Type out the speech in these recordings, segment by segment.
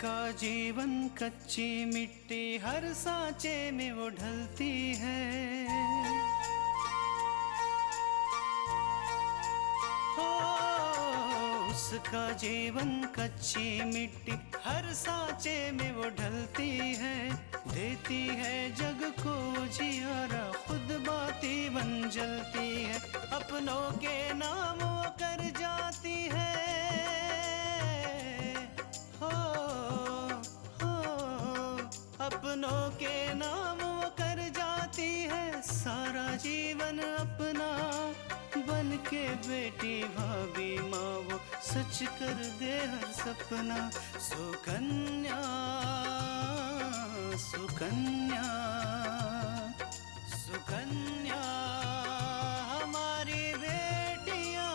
उसका जीवन कच्ची मिट्टी हर सांचे में वो ढलती है। हो उसका जीवन कच्ची मिट्टी हर सांचे में वो ढलती है। देती है जग को जियारा खुद बाती बन जलती है। अपनों के नाम वो कर जाती है। अपनों के नाम वो कर जाती है। सारा जीवन अपना बन के बेटी भाभी माँ वो सच कर दे हर सपना। सुकन्या सुकन्या सुकन्या हमारी बेटियां।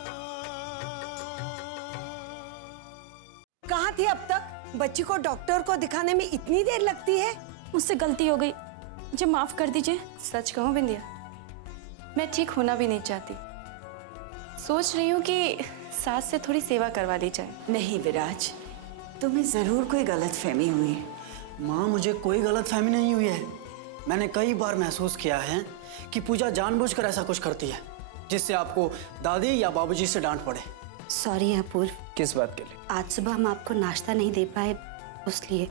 कहाँ थी अब तक? बच्ची को डॉक्टर को दिखाने में इतनी देर लगती है। मुझसे गलती हो गई, मुझे माफ कर दीजिए। सच कहूँ बिंदिया, मैं ठीक होना भी नहीं चाहती। सोच रही हूँ कि सास से थोड़ी सेवा करवा दी जाए। नहीं विराज, तुम्हें जरूर कोई गलतफहमी हुई है। माँ, मुझे कोई गलतफहमी नहीं हुई है। मैंने कई बार महसूस किया है कि पूजा जानबूझकर ऐसा कुछ करती है जिससे आपको दादी या बाबूजी से डांट पड़े। सॉरी अपूर्व। किस बात के लिए? आज सुबह हम आपको नाश्ता नहीं दे पाए, उसलिए।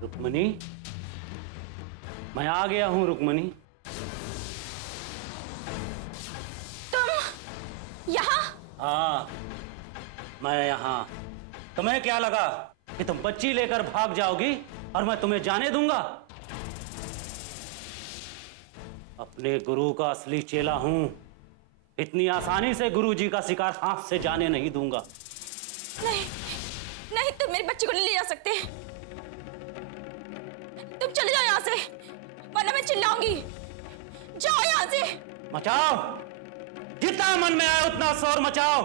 रुक्मणी, मैं आ गया हूं रुक्मणी। तुम यहाँ? हाँ, मैं यहाँ। तुम्हें क्या लगा कि तुम बच्ची लेकर भाग जाओगी और मैं तुम्हें जाने दूंगा? अपने गुरु का असली चेला हूं। इतनी आसानी से गुरुजी का शिकार हाथ से जाने नहीं दूंगा। नहीं नहीं, तुम मेरी बच्ची को नहीं ले जा सकते। तुम चले जाओ यहाँ से, वरना मैं चिल्लाऊंगी। जाओ यहाँ से। मचाओ, जितना मन में आए उतना शोर मचाओ।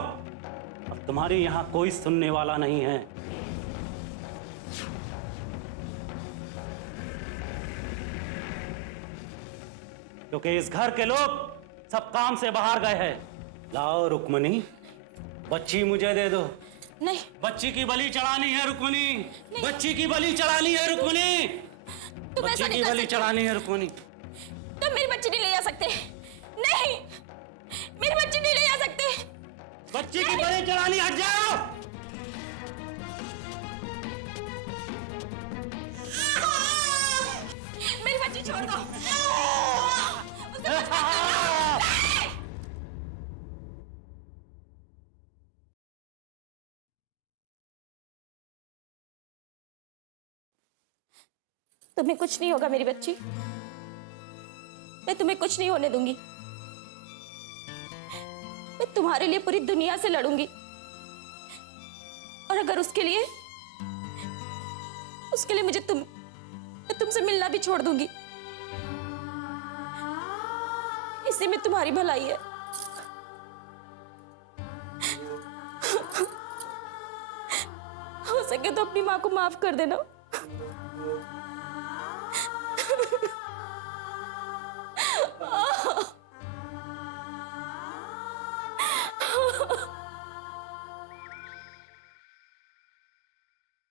अब तुम्हारी यहाँ कोई सुनने वाला नहीं है। क्योंकि इस घर के लोग सब काम से बाहर गए हैं। लाओ रुक्मणी, बच्ची मुझे दे दो। नहीं, बच्ची की बलि चढ़ानी है रुक्मणी। बच्ची की बलि चढ़ानी है रुक्मणी। बच्ची की बलि चढ़ानी है रुक्मणी। तुम मेरी बच्ची नहीं ले जा सकते। नहीं, मेरी बच्ची नहीं ले जा सकते। बच्ची की बलि चढ़ानी, हट जाओ। मेरी बच्ची छोड़ दो। तुम्हें कुछ नहीं होगा मेरी बच्ची। मैं तुम्हें कुछ नहीं होने दूंगी। मैं तुम्हारे लिए पूरी दुनिया से लड़ूंगी। और अगर उसके लिए मैं तुमसे मिलना भी छोड़ दूंगी। इसी में तुम्हारी भलाई है। हो सके तो अपनी माँ को माफ कर देना।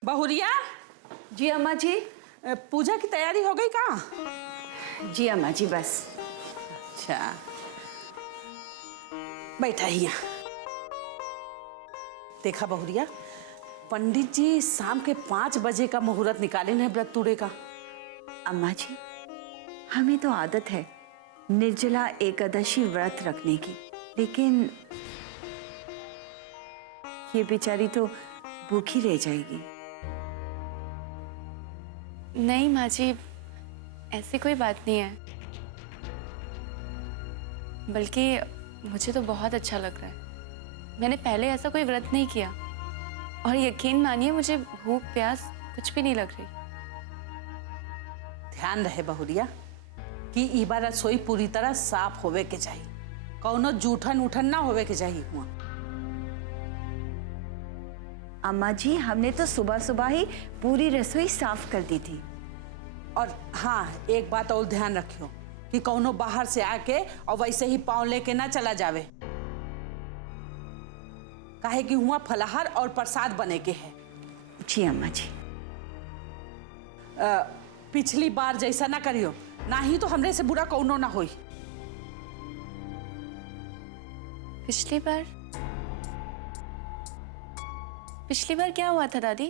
बहुरिया। जी अम्मा जी। पूजा की तैयारी हो गई का? जी अम्मा जी, बस। अच्छा, बैठा ही यहाँ। देखा बहुरिया, पंडित जी शाम के 5 बजे का मुहूर्त निकाले हैं व्रत तोड़े का। अम्मा जी, हमें तो आदत है निर्जला एकादशी व्रत रखने की, लेकिन ये बेचारी तो भूखी रह जाएगी। नहीं माँ जी, ऐसी कोई बात नहीं है, बल्कि मुझे तो बहुत अच्छा लग रहा है। मैंने पहले ऐसा कोई व्रत नहीं किया और यकीन मानिए मुझे भूख प्यास कुछ भी नहीं लग रही। ध्यान रहे बहुरिया कि ई बार रसोई पूरी तरह साफ होवे के चाहिए, कौनो जूठन उठन ना होवे के चाहिए हुआ। अम्मा जी, हमने तो सुबह सुबह ही पूरी रसोई साफ कर दी थी। और हाँ, एक बात और ध्यान रखियो कि कौनो बाहर से आके और वैसे ही पाँव लेके ना चला जावे, काहे कि हुआ फलाहार और प्रसाद बने के है। जी अम्मा जी। पिछली बार जैसा ना करियो, ना ही तो हमरे से बुरा कौनो ना होई। पिछली बार क्या हुआ था दादी?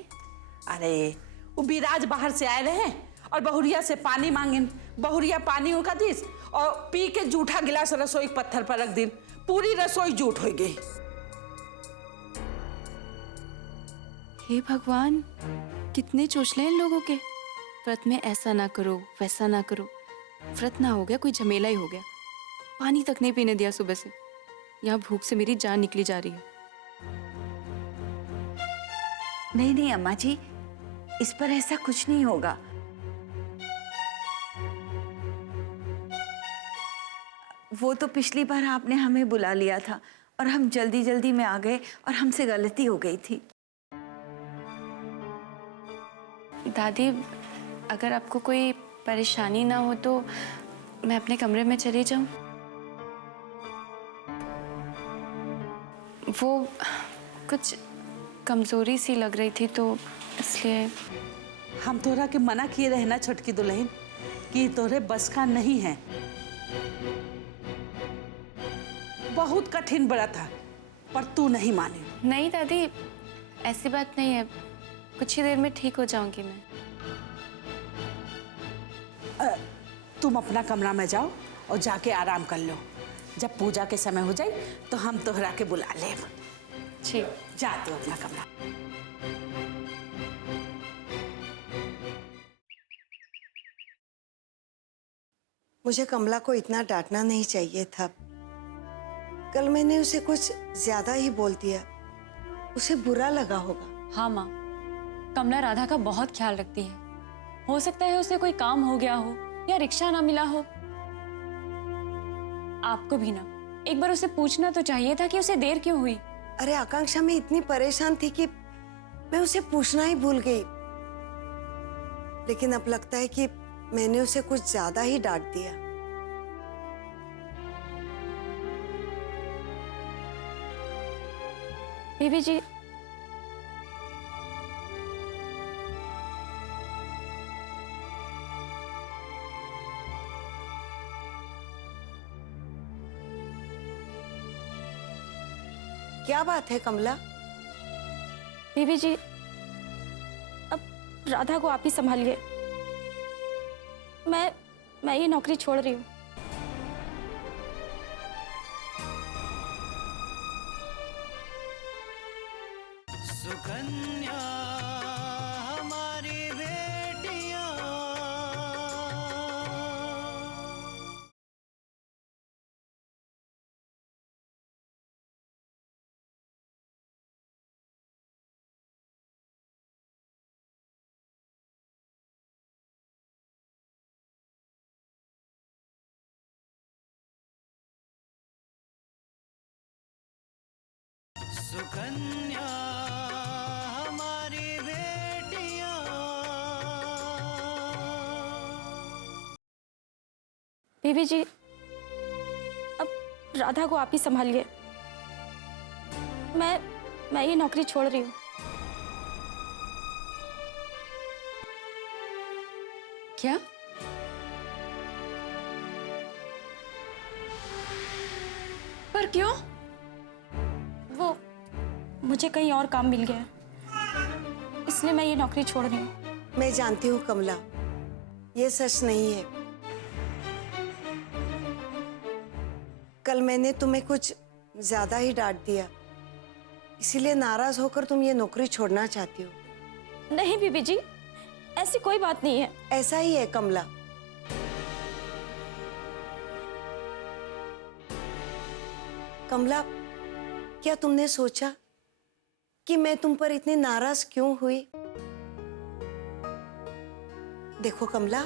अरे वो विराज बाहर से आए रहे और बहुरिया से पानी मांगिन, बहुरिया पानी उनका दिस और पी के जूठा गिलास रसोई के पत्थर पर रख दिन, पूरी रसोई जूठ हो गई। हे भगवान, कितने चोचले इन लोगों के। व्रत में ऐसा ना करो, वैसा ना करो। व्रत ना हो गया, कोई झमेला ही हो गया। पानी तक नहीं पीने दिया सुबह से। यहाँ भूख से मेरी जान निकली जा रही है। नहीं नहीं अम्मा जी, इस पर ऐसा कुछ नहीं होगा। वो तो पिछली बार आपने हमें बुला लिया था और हम जल्दी जल्दी में आ गए और हमसे गलती हो गई थी। दादी, अगर आपको कोई परेशानी ना हो तो मैं अपने कमरे में चली जाऊं? वो कुछ कमजोरी सी लग रही थी तो इसलिए। हम तोरा के मना किए रहे ना छोटकी दुल्हन कि तोरे बस का नहीं है। बहुत कठिन बड़ा था पर तू नहीं मानी। नहीं दादी, ऐसी बात नहीं है। कुछ ही देर में ठीक हो जाऊंगी मैं। तुम अपना कमरा में जाओ और जाके आराम कर लो। जब पूजा के समय हो जाए तो हम तोहरा के बुला ले। ठीक, जाते हो अपना कमरा। मुझे कमला को इतना डांटना नहीं चाहिए था। कल मैंने उसे कुछ ज्यादा ही बोल दिया, उसे बुरा लगा होगा। हाँ माँ, कमला राधा का बहुत ख्याल रखती है। हो सकता है उसे कोई काम हो गया हो या रिक्शा ना मिला हो। आपको भी ना एक बार उसे पूछना तो चाहिए था कि उसे देर क्यों हुई। अरे आकांक्षा, मैं इतनी परेशान थी कि मैं उसे पूछना ही भूल गई। लेकिन अब लगता है कि मैंने उसे कुछ ज्यादा ही डांट दिया। बीबी जी, क्या बात है कमला? बीबी जी, अब राधा को आप ही संभालिए। मैं ये नौकरी छोड़ रही हूँ। सुकन्या हमारी बेटियां। सुकन्या हमारी बेटियां। बीबी जी, अब राधा को आप ही संभालिए। मैं ये नौकरी छोड़ रही हूँ। क्या? पर क्यों? वो मुझे कहीं और काम मिल गया है, इसलिए मैं ये नौकरी छोड़ रही हूँ। मैं जानती हूँ कमला, ये सच नहीं है। कल मैंने तुम्हें कुछ ज्यादा ही डांट दिया, इसीलिए नाराज होकर तुम ये नौकरी छोड़ना चाहती हो। नहीं बीबी जी, ऐसी कोई बात नहीं है। ऐसा ही है कमला। कमला, क्या तुमने सोचा कि मैं तुम पर इतनी नाराज क्यों हुई? देखो कमला,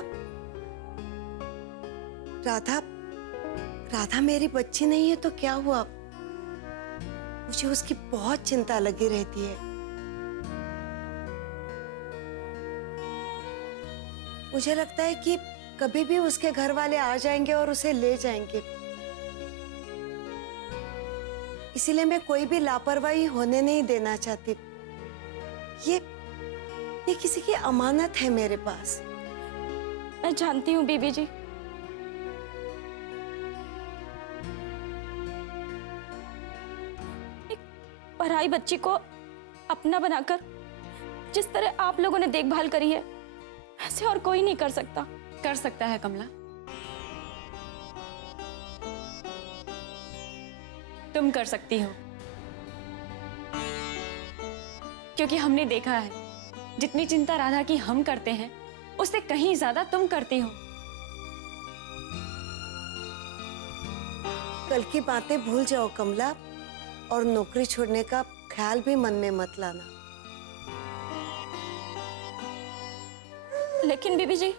राधा राधा मेरी बच्ची नहीं है तो क्या हुआ? मुझे उसकी बहुत चिंता लगी रहती है। मुझे लगता है कि कभी भी उसके घर वाले आ जाएंगे और उसे ले जाएंगे। इसीलिए मैं कोई भी लापरवाही होने नहीं देना चाहती। ये किसी की अमानत है मेरे पास। मैं जानती हूँ बीबी जी। एक पराई बच्ची को अपना बनाकर जिस तरह आप लोगों ने देखभाल करी है, ऐसे और कोई नहीं कर सकता। कर सकता है कमला, तुम कर सकती हो, क्योंकि हमने देखा है जितनी चिंता राधा की हम करते हैं उससे कहीं ज्यादा तुम करती हो। कल की बातें भूल जाओ कमला, और नौकरी छोड़ने का ख्याल भी मन में मत लाना। लेकिन बीबी जी,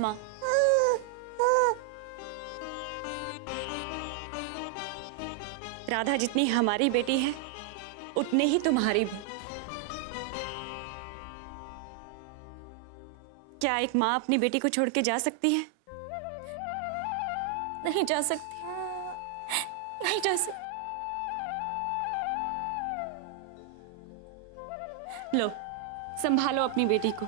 माँ, राधा जितनी हमारी बेटी है उतनी ही तुम्हारी भी। क्या एक माँ अपनी बेटी को छोड़ के जा सकती है? नहीं जा सकती, नहीं जा सकती। लो, संभालो अपनी बेटी को।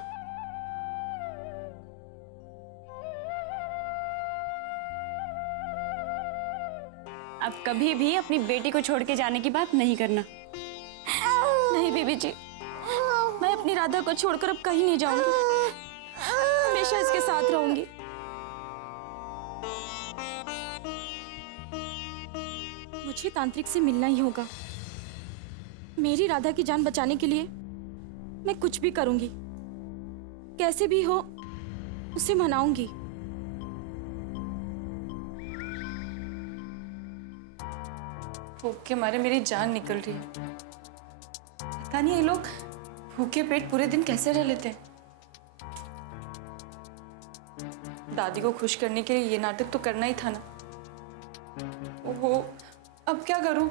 अब कभी भी अपनी बेटी को छोड़ के जाने की बात नहीं करना। नहीं बीबी जी, मैं अपनी राधा को छोड़कर अब कहीं नहीं जाऊंगी। हमेशा इसके साथ रहूंगी। मुझे तांत्रिक से मिलना ही होगा। मेरी राधा की जान बचाने के लिए मैं कुछ भी करूंगी, कैसे भी हो उसे मनाऊंगी। भूख के मारे मेरी जान निकल रही है। पता नहीं ये लोग भूखे पेट पूरे दिन कैसे रह लेते हैं। दादी को खुश करने के लिए ये नाटक तो करना ही था ना। ओहो, अब क्या करूं?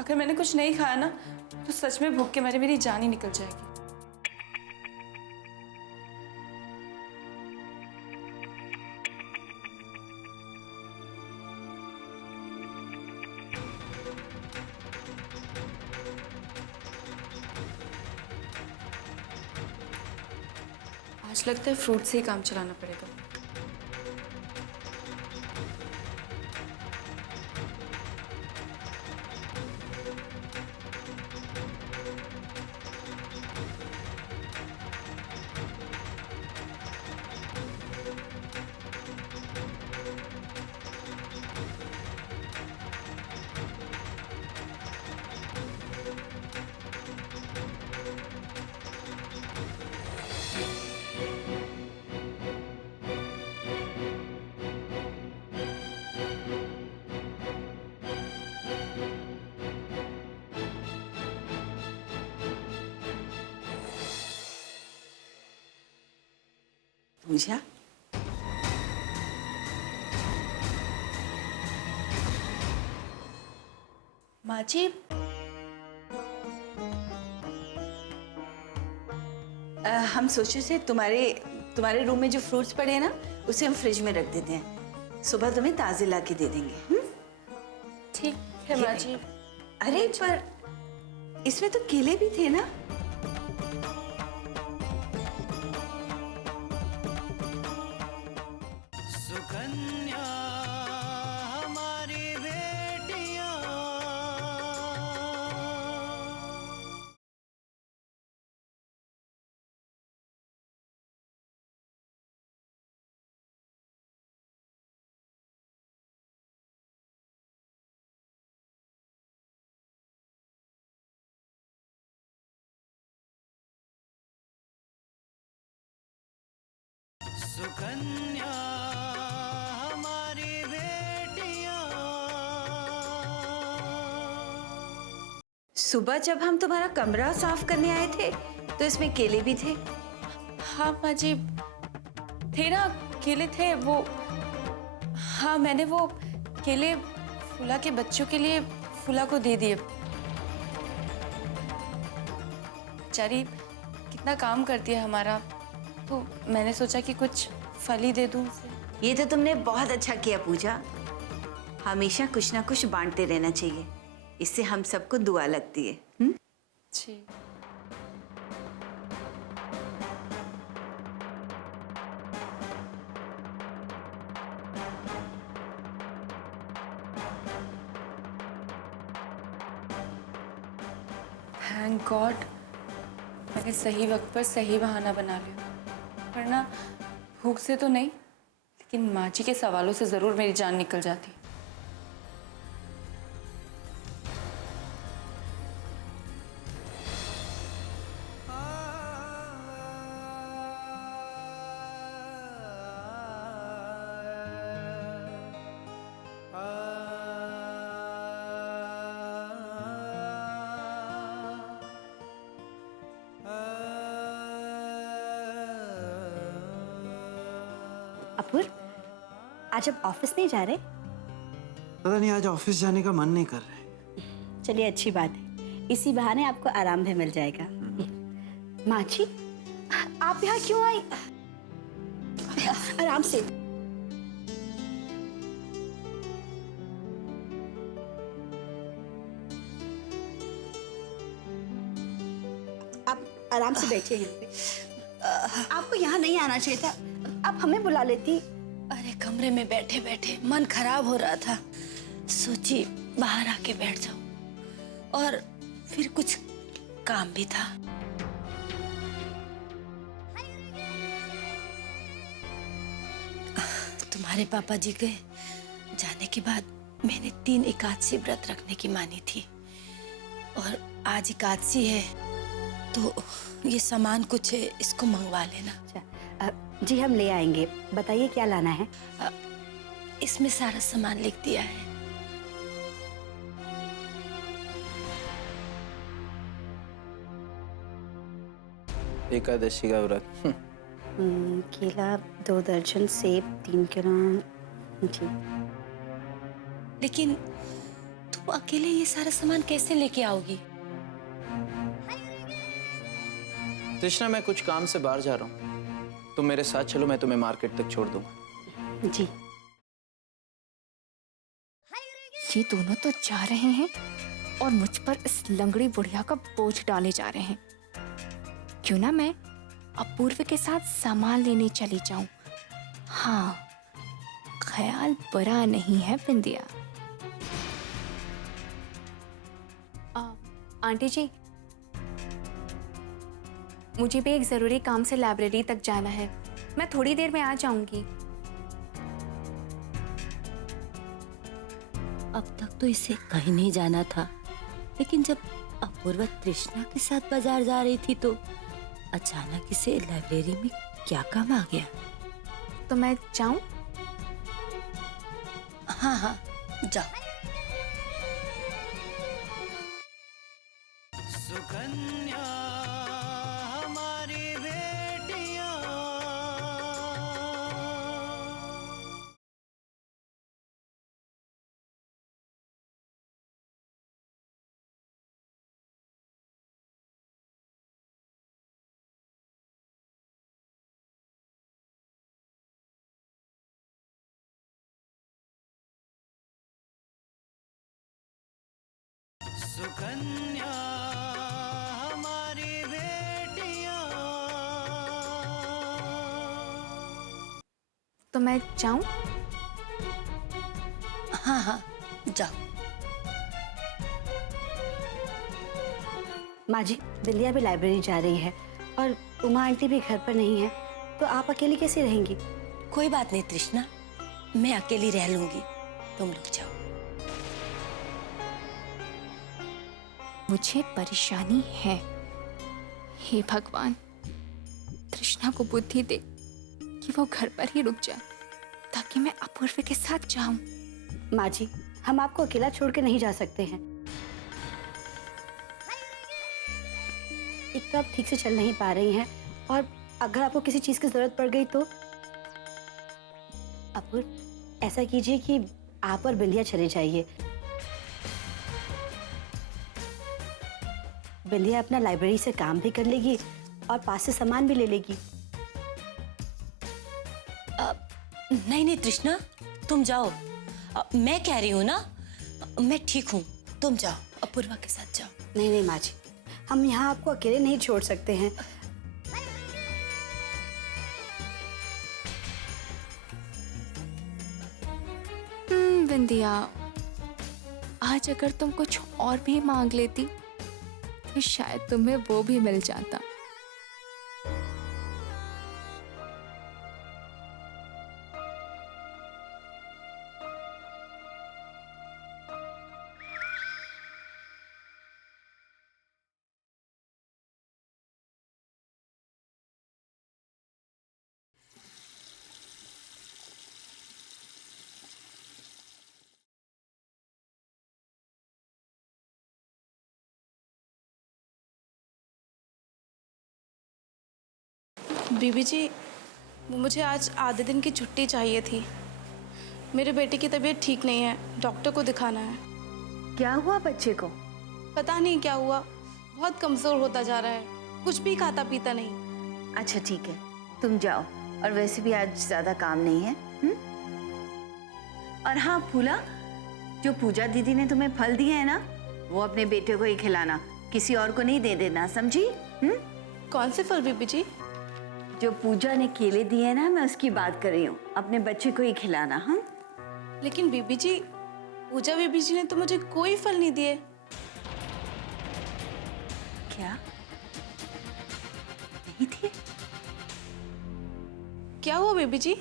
अगर मैंने कुछ नहीं खाया ना तो सच में भूख के मारे मेरी जान ही निकल जाएगी। आज लगता है फ्रूट से ही काम चलाना पड़ेगा। पूजा, माँ जी, हम सोचे थे तुम्हारे रूम में जो फ्रूट्स पड़े हैं ना उसे हम फ्रिज में रख देते हैं, सुबह तुम्हें ताजे ला के दे देंगे। ठीक है माँ जी। अरे पर इसमें तो केले भी थे ना। सुकन्या हमारी बेटियां। सुबह जब हम तुम्हारा कमरा साफ करने आए थे तो इसमें केले भी थे। हाँ माँ जी, थे ना, केले थे वो। हाँ, मैंने वो केले फूला के बच्चों के लिए फूला को दे दिए। बेचारी कितना काम करती है हमारा, तो मैंने सोचा कि कुछ फल ही दे दूं उसे। ये तो तुमने बहुत अच्छा किया पूजा। हमेशा कुछ ना कुछ बांटते रहना चाहिए, इससे हम सबको दुआ लगती है। जी। थैंक गॉड, मैंने सही वक्त पर सही बहाना बना लिया, वरना भूख से तो नहीं, लेकिन माँ जी के सवालों से जरूर मेरी जान निकल जाती। अपूर्व, आज आप ऑफिस नहीं जा रहे? पता नहीं, आज ऑफिस जाने का मन नहीं कर रहा। चलिए, अच्छी बात है, इसी बहाने आपको आराम भी मिल जाएगा। माँ जी, आप यहाँ क्यों आई? आराम से। आप आराम से बैठिए यहाँ पे। आपको यहाँ नहीं आना चाहिए था, आप हमें बुला लेती। अरे कमरे में बैठे बैठे मन खराब हो रहा था, सोची बाहर आके बैठ जाऊं, और फिर कुछ काम भी था। तुम्हारे पापा जी के जाने के बाद मैंने 3 एकादशी व्रत रखने की मानी थी, और आज एकादशी है तो ये सामान कुछ है, इसको मंगवा लेना। अच्छा, जी हम ले आएंगे। बताइए क्या लाना है? इसमें सारा सामान लिख दिया है। एकादशी का व्रत। केला 2 दर्जन, सेब 3 किलो। जी। लेकिन तुम अकेले ये सारा सामान कैसे लेके आओगी? तृष्णा, मैं कुछ काम से बाहर जा रहा हूँ, तुम मेरे साथ चलो, मैं तुम्हें मार्केट तक छोड़ दूंगा। जी। ये दोनों तो जा रहे हैं और मुझ पर इस लंगड़ी बुढ़िया का बोझ डाले जा रहे हैं। क्यों ना मैं अपूर्व के साथ सामान लेने चली जाऊं। हाँ, ख्याल बुरा नहीं है बिंदिया। आंटी जी, मुझे भी एक जरूरी काम से लाइब्रेरी तक जाना है, मैं थोड़ी देर में आ जाऊंगी। अब तक तो इसे कहीं नहीं जाना था, लेकिन जब अपूर्वा तृष्णा के साथ बाजार जा रही थी तो अचानक इसे लाइब्रेरी में क्या काम आ गया? तो मैं जाऊं? हाँ हाँ, जाओ। सुकन्या हमारी बेटियां। सुकन्या हमारी बेटियां। तो मैं जाऊं? हाँ हाँ, जाओ। माँ जी, बिंदिया भी लाइब्रेरी जा रही है और उमा आंटी भी घर पर नहीं है, तो आप अकेली कैसे रहेंगी? कोई बात नहीं तृष्णा, मैं अकेली रह लूंगी, तुम लोग जाओ। मुझे परेशानी है। हे भगवान, तृष्णा को बुद्धि दे कि वो घर पर ही रुक जाए ताकि मैं अपूर्व के साथ जाऊं। माँ जी, हम आपको अकेला छोड़ के नहीं जा सकते हैं। एक तो आप ठीक से चल नहीं पा रही हैं, और अगर आपको किसी चीज की जरूरत पड़ गई तो अपूर्व, ऐसा कीजिए कि आप और बिंदिया चले जाइए। बिंदिया अपना लाइब्रेरी से काम भी कर लेगी और पास से सामान भी ले लेगी। नहीं नहीं तृष्णा, तुम जाओ। मैं कह रही हूँ ना, मैं ठीक हूँ, तुम जाओ, अपूर्वा के साथ जाओ। नहीं नहीं माँ जी, हम यहाँ आपको अकेले नहीं छोड़ सकते हैं। बिंदिया, आज अगर तुम कुछ और भी मांग लेती तो शायद तुम्हें वो भी मिल जाता। बीबी जी, मुझे आज आधे दिन की छुट्टी चाहिए थी। मेरे बेटे की तबीयत ठीक नहीं है, डॉक्टर को दिखाना है। क्या हुआ बच्चे को? पता नहीं क्या हुआ, बहुत कमज़ोर होता जा रहा है, कुछ भी खाता पीता नहीं। अच्छा ठीक है, तुम जाओ, और वैसे भी आज ज़्यादा काम नहीं है। और हाँ फूला, जो पूजा दीदी ने तुम्हें फल दिए हैं ना, वो अपने बेटे को ही खिलाना, किसी और को नहीं दे देना, समझी? कौन से फल बीबी जी? जो पूजा ने केले दिए ना, मैं उसकी बात कर रही हूँ, अपने बच्चे को ही खिलाना। हाँ लेकिन बीबी जी, पूजा बीबी जी ने तो मुझे कोई फल नहीं दिए। क्या नहीं दिए? क्या हुआ बीबी जी?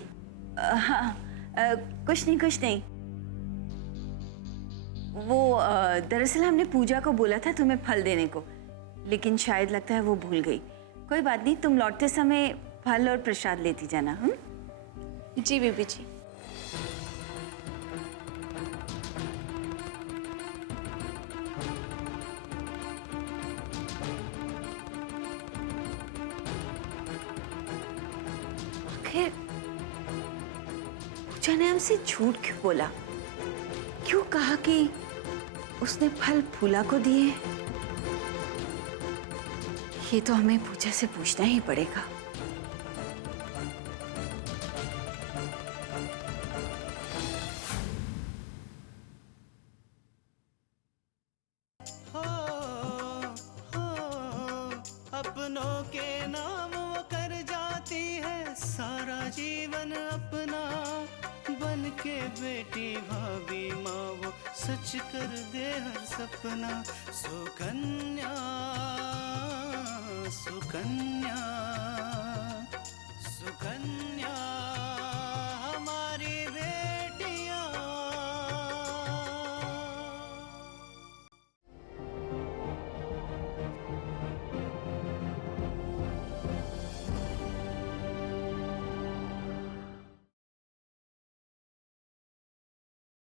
हाँ कुछ नहीं। वो दरअसल हमने पूजा को बोला था तुम्हें फल देने को, लेकिन शायद लगता है वो भूल गई। कोई बात नहीं, तुम लौटते समय फल और प्रसाद लेती जाना। जी बीबी जी। आखिर पूजा ने हमसे झूठ क्यों बोला? क्यों कहा कि उसने फल फूला को दिए? ये तो हमें पूजा से पूछना ही पड़ेगा। अपनों के नाम वो कर जाती है सारा जीवन अपना, बन के बेटी भाभी माँ वो सच कर दे हर सपना। सुकन्या सुकन्या सुकन्या।